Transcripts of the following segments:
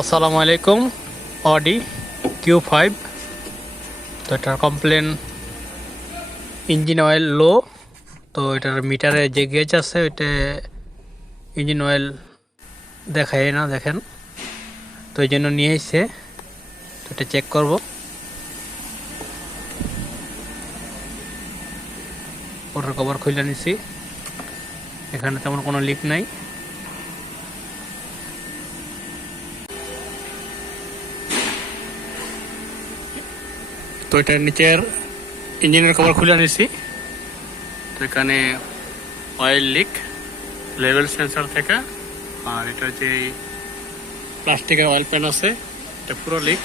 আসসালামু আলাইকুম। Audi Q5, তো এটার কমপ্লেন ইঞ্জিন অয়েল লো। তো এটার মিটারে যে গেজ আছে ওইটা ইঞ্জিন অয়েল দেখায় না, দেখেন। তো এই জন্য নিয়ে এসে তো এটা চেক করব। ওটার কভার খুলে নিছি, এখানে তেমন কোনো লিক নাই। তো এটার নিচের ইঞ্জিনের কভার খুলে নিছি। তো এখানে অয়েল লিক লেভেল সেন্সর থেকে, আর এটা যে প্লাস্টিকের অয়েল প্যান আছে এটা পুরো লিক।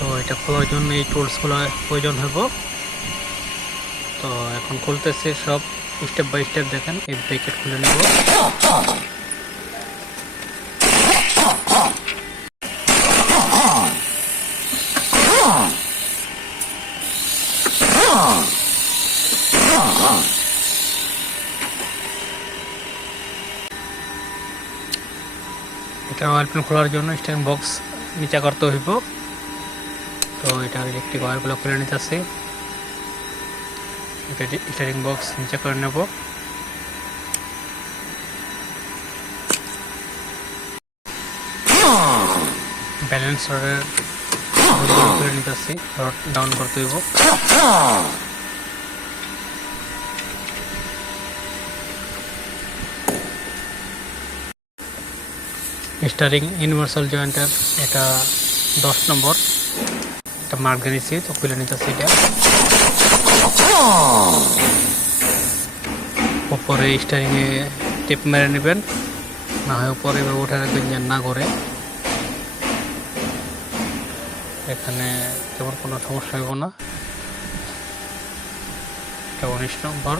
তো এটা খোলার জন্য এই টুলসগুলো প্রয়োজন হবে। তো এখন খুলতেছে সব স্টেপ বাই স্টেপ, দেখেন। এই ব্রেকেট খুলে নেব। এটা অয়েল প্যান খোলার জন্য স্টিয়ারিং বক্স নিচা করতে হইব। তো এটা ইলেকট্রিক ওয়্যারগুলো খুলে নিতেছি। এটা স্টিয়ারিং বক্স নিচে করে নেব। ব্যালেন্স রডের খুলে নিতেছি, রড ডাউন করতে হইব। স্টিয়ারিং ইউনিভার্সাল জয়েন্টের এটা 10 নম্বর, এটা মার্ক দিয়েছি। তো খুলে নিতেছি এটা। উপরে স্টিয়ারিংয়ে টেপ মেরে নেবেন, না হয় উপরে উঠে রাখবেন যেন না করে। এখানে তেমন কোনো সমস্যা হইব না। এটা 19 নম্বর।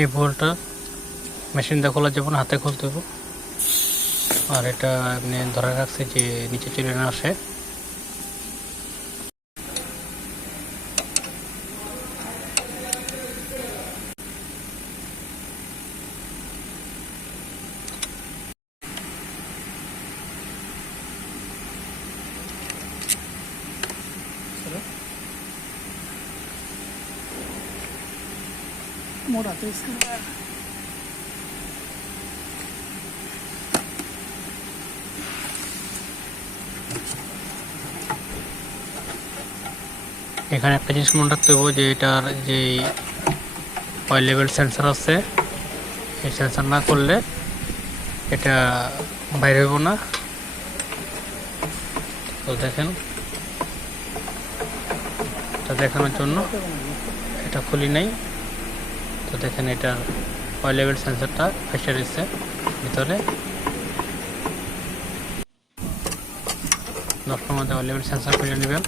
এই বোল্টটা মেশিন দিয়ে খোলা যাবে না, হাতে খুলতে হবে। আর এটা এমনি ধরে রাখছে যে নিচে চলে না আসে। मोड़ाते इसके এখানে একটা জিনিস মনে রাখতে হবে যে এটার যে অয়েল লেভেল সেন্সর আছে, এই সেন্সর না করলে এটা বাইরে হইব না। তো দেখেন, এটা দেখানোর জন্য এটা খুলি নাই। তো দেখেন এটার অয়েল লেভেল সেন্সরটা ফেসে রয়েছে ভিতরে। আপনার মধ্যে অয়েল লেভেল সেন্সর খুলে নেবেন।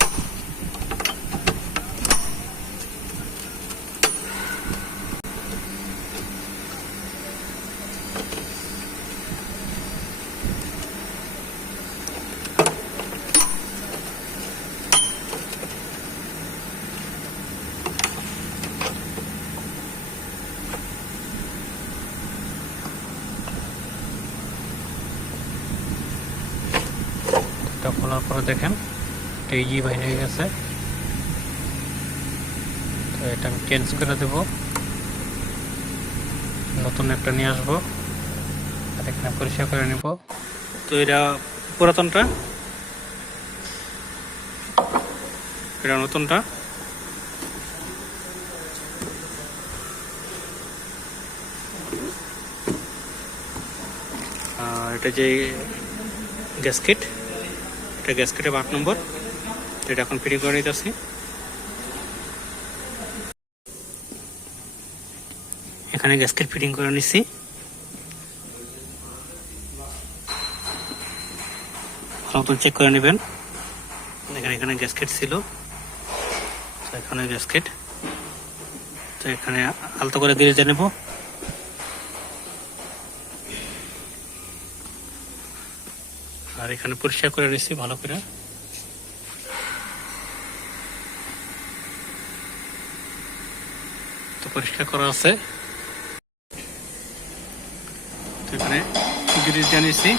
এটা খোলার পরে দেখেন এটা ইজি বাইরে হয়ে গেছে। তো এটা আমি চেঞ্জ করে দেব, নতুন একটা নিয়ে আসবো আর এখানে পরিষ্কার করে নেব। তো এটা পুরাতনটা, এটা নতুনটা। এটা যে গ্যাসকেট, এটা গ্যাসকেটের 8 নম্বর। এটা এখন ফিটিং করে নিতেছি। এখানে গ্যাসকেট ফিটিং করে নিচ্ছি। নতুন চেক করে নেবেন। এখানে গ্যাসকেট ছিল, এখানে গ্যাসকেট। তো এখানে আলতো করে গিয়ে নেব। আর এখানে পরিষ্কার করে নিচ্ছি ভালো করে। তো পরিষ্কার করা আছে। তো এখানে গ্রিজ দিয়ে নিচ্ছি।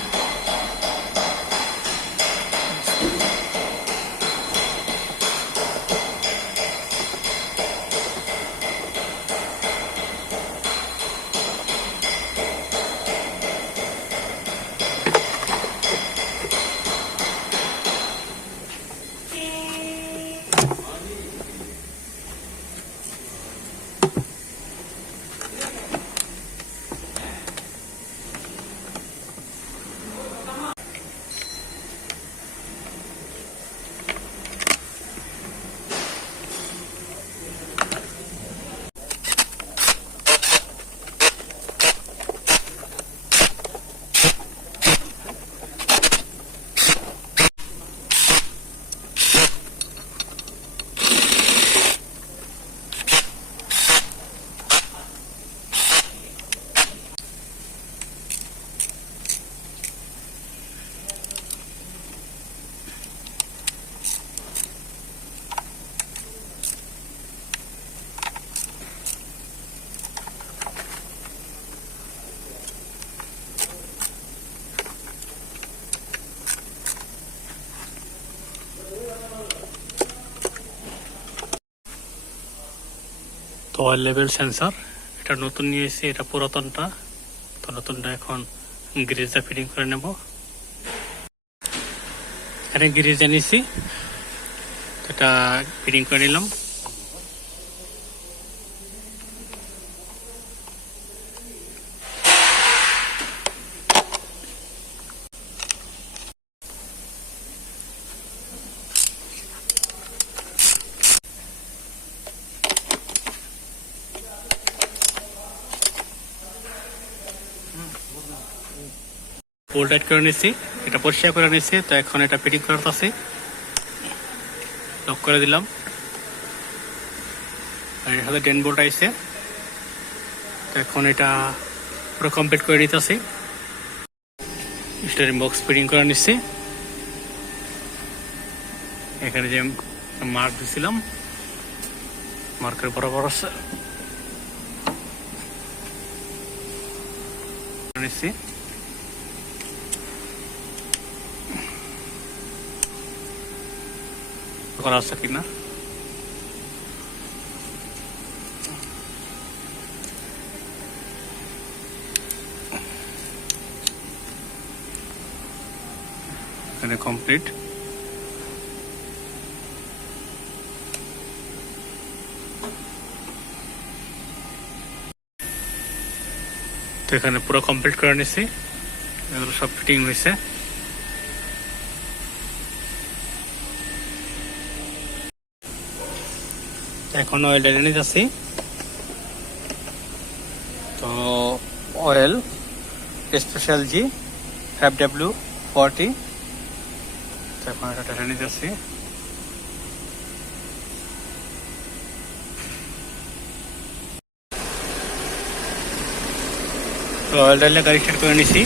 তো অয়েল লেভেল সেন্সর এটা নতুন নিয়ে এসেছি, এটা পুরাতনটা। তো নতুনটা এখন গ্রিজটা ফিটিং করে নেব। এখানে গ্রিজ এনেছি, এটা ফিটিং করে নিলাম। বোল্ট টাইট করে নিচ্ছি, এটা পরিষ্কার করে নিচ্ছি। তো এখন এটা ফিটিং করতে আছে, লক করে দিলাম। আর এর সাথে 10 বোল্ট আইছে। তো এখন এটা পুরো কমপ্লিট করে নিতেছি। স্টিয়ারিং বক্স ফিটিং করে নিচ্ছি। এখানে যে মার্ক দিছিলাম, মার্কের বরাবর আছে নিচ্ছি। করা আছে কিনা এখানে কমপ্লিট। তো এখানে পুরো কমপ্লিট করে নিছি, এগুলো সব ফিটিং হয়েছে। এখন অয়েল ঢেলে নিতেছি। তো অয়েল স্পেশাল জি 5W40, তো এখন এটা ঢেলে নিতেছি। তো অয়েল ঢেলে গাড়ি স্টার্ট করে নিছি।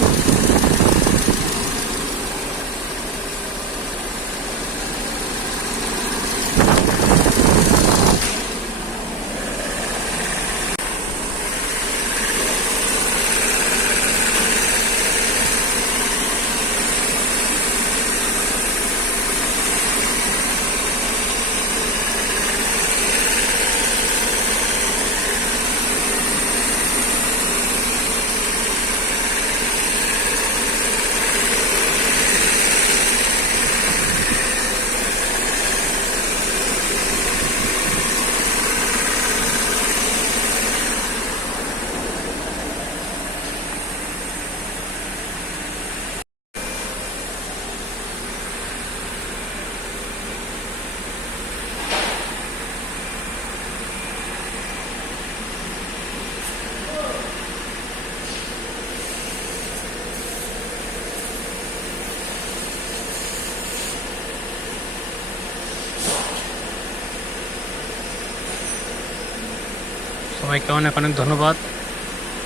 সবাইকে অনেক অনেক ধন্যবাদ।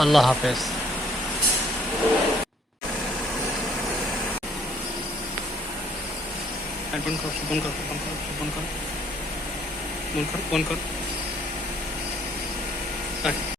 আল্লাহ হাফেজ। বন্ধ কর, বন্ধ কর, বন্ধ কর, বন্ধ কর, বন্ধ কর, বন্ধ কর।